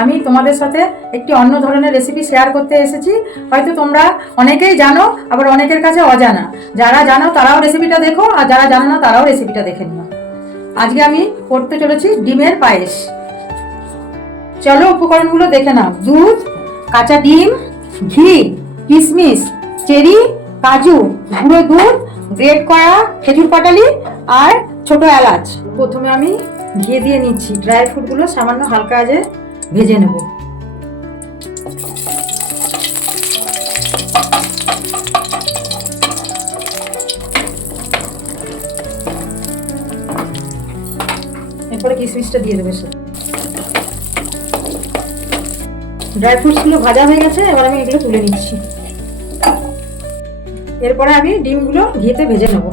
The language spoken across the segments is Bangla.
আমি তোমাদের সাথে একটি অন্য ধরনের রেসিপি শেয়ার করতে এসেছি। হয়তো তোমরা অনেকেই জানো, আবার অনেকের কাছে অজানা। যারা জানো, তারাও রেসিপিটা দেখো, আর যারা জানো না, তারাও রেসিপিটা দেখে নিও। আজকে আমি করতে চলেছি ডিমের পায়েস। চলো উপকরণগুলো দেখে নাও। দুধ, কাঁচা ডিম, ঘি, কিশমিশ, চেরি, কাজু, গুঁড়ো দুধ, গ্রেট করা খেজুর পাটালি আর ছোট এলাচ। প্রথমে আমি ঘি দিয়ে নিচ্ছি। ড্রাই ফ্রুটগুলো সামান্য হালকা আজে ভেজে নেব। এরপরে কিশমিশটা দিয়ে দেবে সে ড্রাই ফ্রুটসগুলো ভাজা হয়ে গেছে, এবার আমি এগুলো তুলে নিচ্ছি। এরপরে আমি ডিমগুলো ঘিতে ভেজে নেব।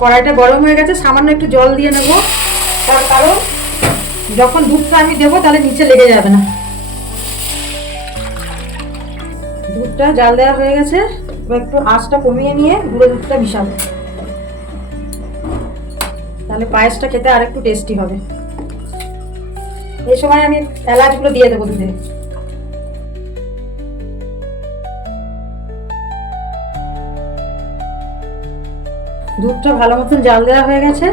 কড়াইটা গরম হয়ে গেছে, সামান্য একটু জল দিয়ে নেব। তার কারণ, যখন দুধটা আমি দেবো, তাহলে নিচে লেগে যাবে না। দুধটা জাল দেওয়া হয়ে গেছে একটু আঁচটা কমিয়ে নিয়ে গুঁড়ো দুধটা মিশাবো। তাহলে পায়েসটা খেতে আর একটু টেস্টি হবে। এই সময় আমি এলাচগুলো দিয়ে দেবো দুধে। দুধটা ভালো মতন জাল দেওয়া হয়ে গেছে।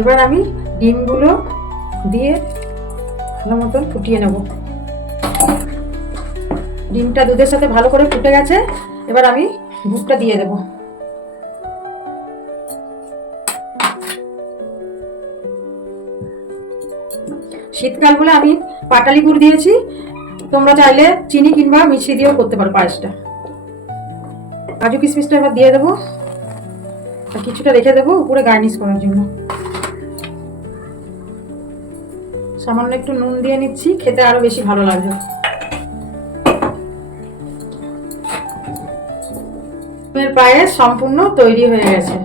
এবার আমি ডিমগুলো দিয়ে ভালো মতন ফুটিয়ে নেব। ডিমটা দুধের সাথে ভালো করে ফুটে গেছে। এবার আমি দুধটা দিয়ে দেব। শীতকাল বলে আমি পাটালি গুড় দিয়েছি। তোমরা চাইলে চিনি কিংবা মিষ্টি দিয়েও করতে পারো পায়েসটা। কাজু কিশমিশটা এবার দিয়ে দেবো। কিছুটা রেখে দেবো, উপরে গার্নিশ করার জন্য। সামান্য একটু নুন দিয়ে নিচ্ছি, খেতে আরও বেশি ভালো লাগবে। পায়ে সম্পূর্ণ তৈরি হয়ে গেছে।